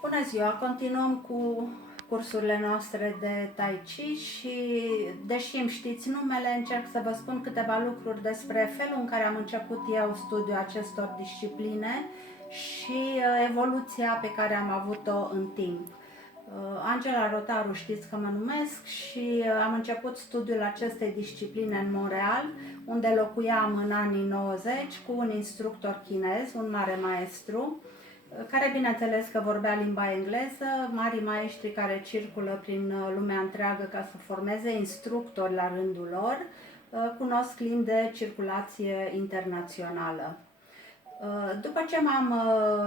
Bună ziua! Continuăm cu cursurile noastre de Tai Chi și, deși îmi știți numele, încerc să vă spun câteva lucruri despre felul în care am început eu studiul acestor discipline și evoluția pe care am avut-o în timp. Angela Rotaru știți că mă numesc și am început studiul acestei discipline în Montreal, unde locuiam în anii 90 cu un instructor chinez, un mare maestru, care bineînțeles că vorbea limba engleză, mari maestri care circulă prin lumea întreagă ca să formeze instructori la rândul lor, cunosc limbi de circulație internațională. După ce m-am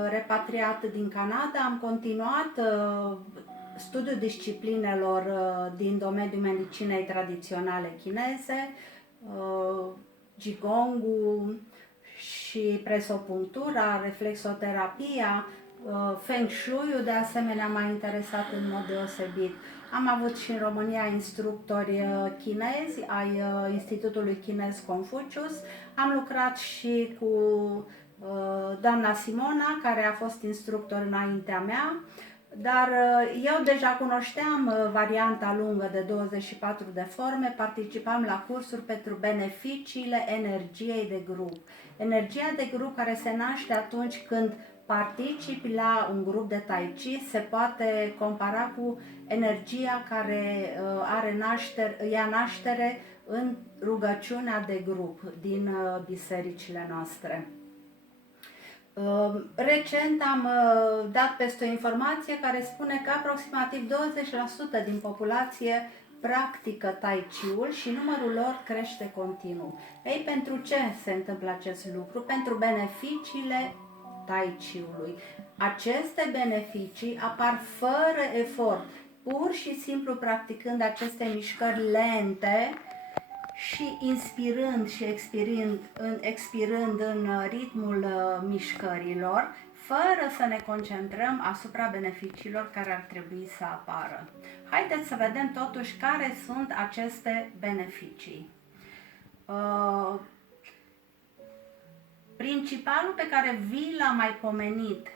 repatriat din Canada, am continuat studiul disciplinelor din domeniul medicinei tradiționale chineze, Qigong-ul și presopunctura, reflexoterapia, Feng Shui-ul de asemenea m-a interesat în mod deosebit. Am avut și în România instructori chinezi ai Institutului Chinez Confucius. Am lucrat și cu doamna Simona, care a fost instructor înaintea mea, dar eu deja cunoșteam varianta lungă de 24 de forme, participam la cursuri pentru beneficiile energiei de grup. Energia de grup care se naște atunci când participi la un grup de Tai Chi se poate compara cu energia care ia naștere în rugăciunea de grup din bisericile noastre. Recent am dat peste o informație care spune că aproximativ 20% din populație practică Tai Chi-ul și numărul lor crește continuu. Ei, pentru ce se întâmplă acest lucru? Pentru beneficiile Tai Chi-ului. Aceste beneficii apar fără efort, pur și simplu practicând aceste mișcări lente și inspirând și expirând în ritmul mișcărilor, fără să ne concentrăm asupra beneficiilor care ar trebui să apară. Haideți să vedem totuși care sunt aceste beneficii. Principalul pe care vi l-am mai pomenit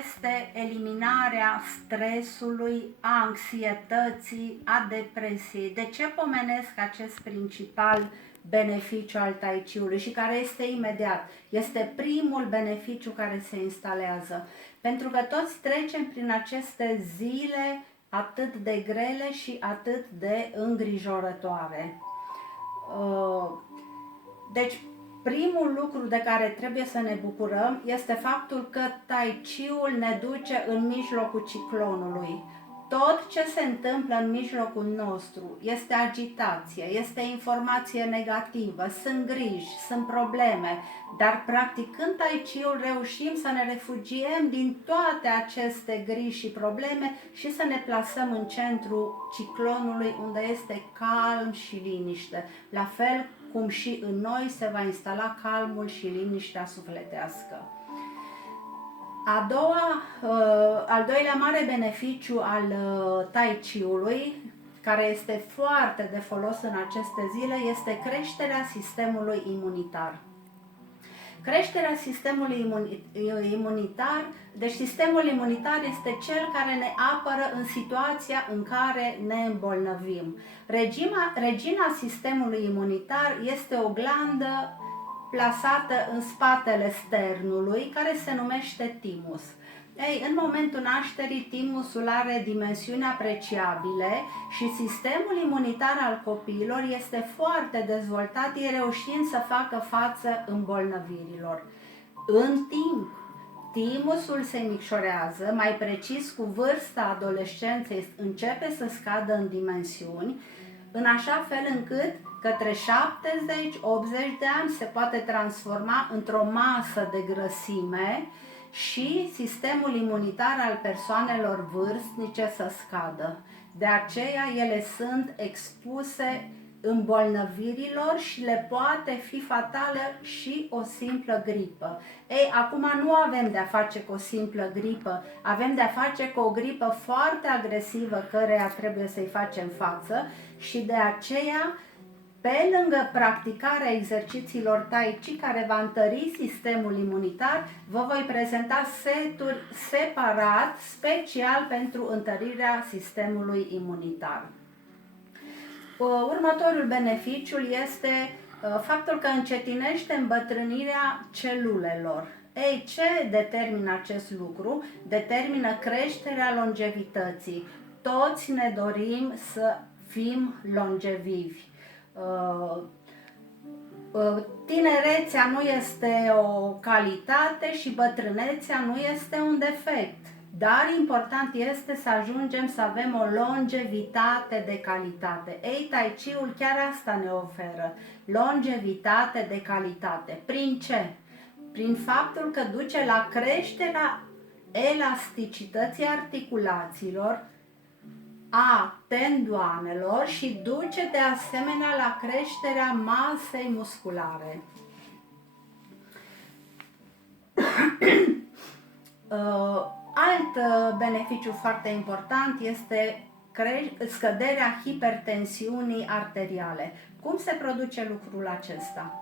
este eliminarea stresului, a anxietății, a depresiei. De ce pomenesc acest principal beneficiu al Tai Chi-ului și care este imediat? Este primul beneficiu care se instalează. Pentru că toți trecem prin aceste zile atât de grele și atât de îngrijorătoare. Deci, primul lucru de care trebuie să ne bucurăm este faptul că Tai Chi-ul ne duce în mijlocul ciclonului. Tot ce se întâmplă în mijlocul nostru este agitație, este informație negativă, sunt griji, sunt probleme, dar practicând Tai Chi-ul reușim să ne refugiem din toate aceste griji și probleme și să ne plasăm în centrul ciclonului unde este calm și liniște. La fel cum și în noi se va instala calmul și liniștea sufletească. Al doilea mare beneficiu al Tai Chi-ului, care este foarte de folos în aceste zile, este creșterea sistemului imunitar. Creșterea sistemului imunitar, deci sistemul imunitar este cel care ne apără în situația în care ne îmbolnăvim. Regina sistemului imunitar este o glandă plasată în spatele sternului, care se numește timus. Ei, în momentul nașterii, timusul are dimensiuni apreciabile și sistemul imunitar al copiilor este foarte dezvoltat, ei reușind să facă față îmbolnăvirilor. În timp, timusul se micșorează, mai precis cu vârsta adolescenței începe să scadă în dimensiuni, în așa fel încât către 70-80 de ani se poate transforma într-o masă de grăsime și sistemul imunitar al persoanelor vârstnice să scadă. De aceea ele sunt expuse îmbolnăvirilor și le poate fi fatală și o simplă gripă. Ei, acum nu avem de-a face cu o simplă gripă, avem de-a face cu o gripă foarte agresivă căreia trebuie să-i facem față și de aceea Pe lângă practicarea exercițiilor Tai Chi care va întări sistemul imunitar, vă voi prezenta seturi separat, special pentru întărirea sistemului imunitar. Următorul beneficiu este faptul că încetinește îmbătrânirea celulelor. Ei, ce determină acest lucru? Determină creșterea longevității. Toți ne dorim să fim longevivi. Tinerețea nu este o calitate și bătrânețea nu este un defect, dar important este să ajungem să avem o longevitate de calitate. Ei, Tai Chi-ul chiar asta ne oferă, longevitate de calitate. Prin ce? Prin faptul că duce la creșterea elasticității articulațiilor, a tendoanelor și duce de asemenea la creșterea masei musculare. Alt beneficiu foarte important este scăderea hipertensiunii arteriale. Cum se produce lucrul acesta?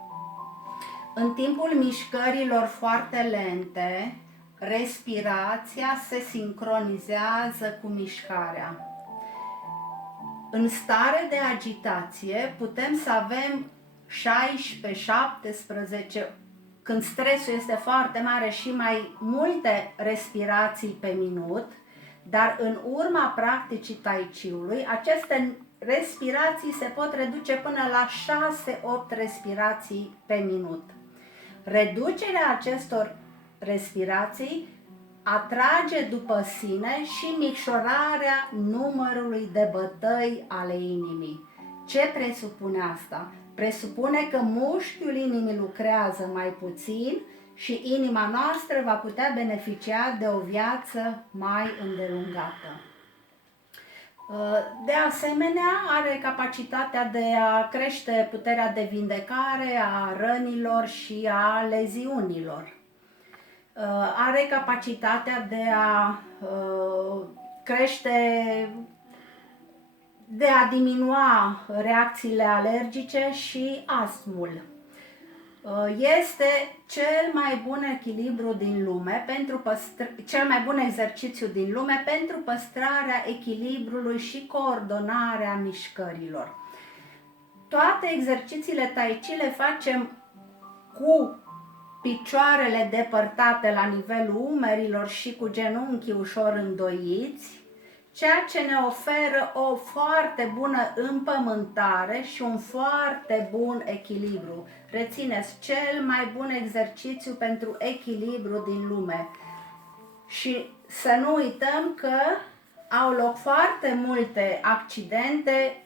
În timpul mișcărilor foarte lente, respirația se sincronizează cu mișcarea. În stare de agitație putem să avem 16-17, când stresul este foarte mare, și mai multe respirații pe minut, dar în urma practicii Tai Chi-ului, aceste respirații se pot reduce până la 6-8 respirații pe minut. Reducerea acestor respirații atrage după sine și micșorarea numărului de bătăi ale inimii. Ce presupune asta? Presupune că mușchiul inimii lucrează mai puțin și inima noastră va putea beneficia de o viață mai îndelungată. De asemenea, are capacitatea de a crește puterea de vindecare a rănilor și a leziunilor. Are capacitatea de a de a diminua reacțiile alergice și astmul. Este cel mai bun echilibru din lume cel mai bun exercițiu din lume pentru păstrarea echilibrului și coordonarea mișcărilor. Toate exercițiile Tai Chi le facem cu picioarele depărtate la nivelul umerilor și cu genunchii ușor îndoiți, ceea ce ne oferă o foarte bună împământare și un foarte bun echilibru. Rețineți, cel mai bun exercițiu pentru echilibru din lume. Și să nu uităm că au loc foarte multe accidente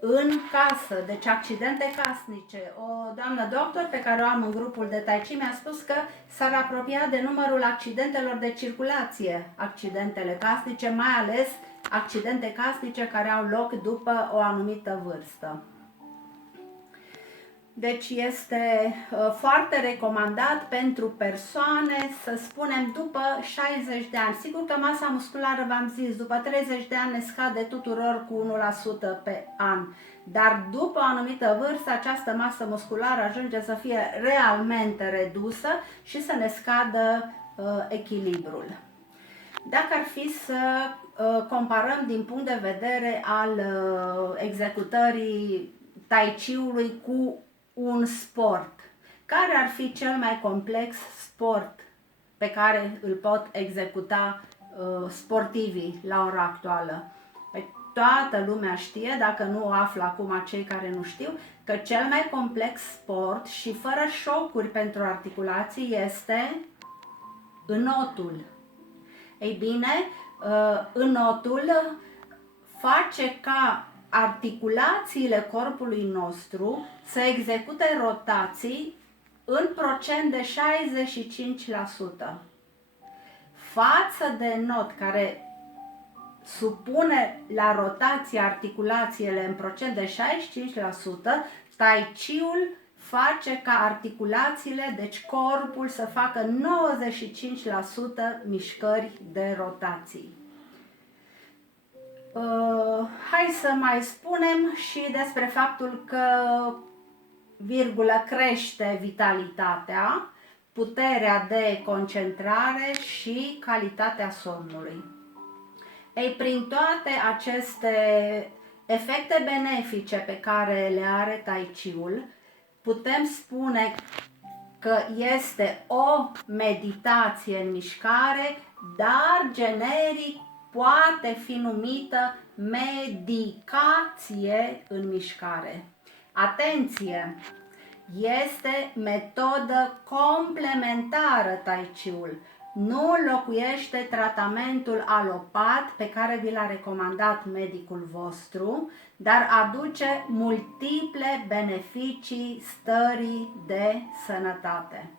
în casă, deci accidente casnice. O doamnă doctor pe care o am în grupul de Tai Chi mi-a spus că s-ar apropia de numărul accidentelor de circulație, accidentele casnice, mai ales accidente casnice care au loc după o anumită vârstă. Deci este foarte recomandat pentru persoane, să spunem, după 60 de ani. Sigur că masa musculară, v-am zis, după 30 de ani ne scade tuturor cu 1% pe an. Dar după o anumită vârstă, această masă musculară ajunge să fie realmente redusă și să ne scadă echilibrul. Dacă ar fi să comparăm din punct de vedere al executării Tai Chi-ului cu un sport, care ar fi cel mai complex sport pe care îl pot executa sportivii la ora actuală? Toată lumea știe, dacă nu o află acum cei care nu știu, că cel mai complex sport și fără șocuri pentru articulații este înotul. Ei bine, înotul face ca articulațiile corpului nostru să execute rotații în procent de 65%. Față de not, care supune la rotație articulațiile în procent de 65%, Tai Chi-ul face ca articulațiile, deci corpul, să facă 95% mișcări de rotații. Hai să mai spunem și despre faptul că crește vitalitatea, puterea de concentrare și calitatea somnului. Ei, prin toate aceste efecte benefice pe care le are Tai Chi-ul, putem spune că este o meditație în mișcare, dar generic poate fi numită medicație în mișcare. Atenție! Este metodă complementară Tai Chi-ul. Nu înlocuiește tratamentul alopat pe care vi l-a recomandat medicul vostru, dar aduce multiple beneficii stării de sănătate.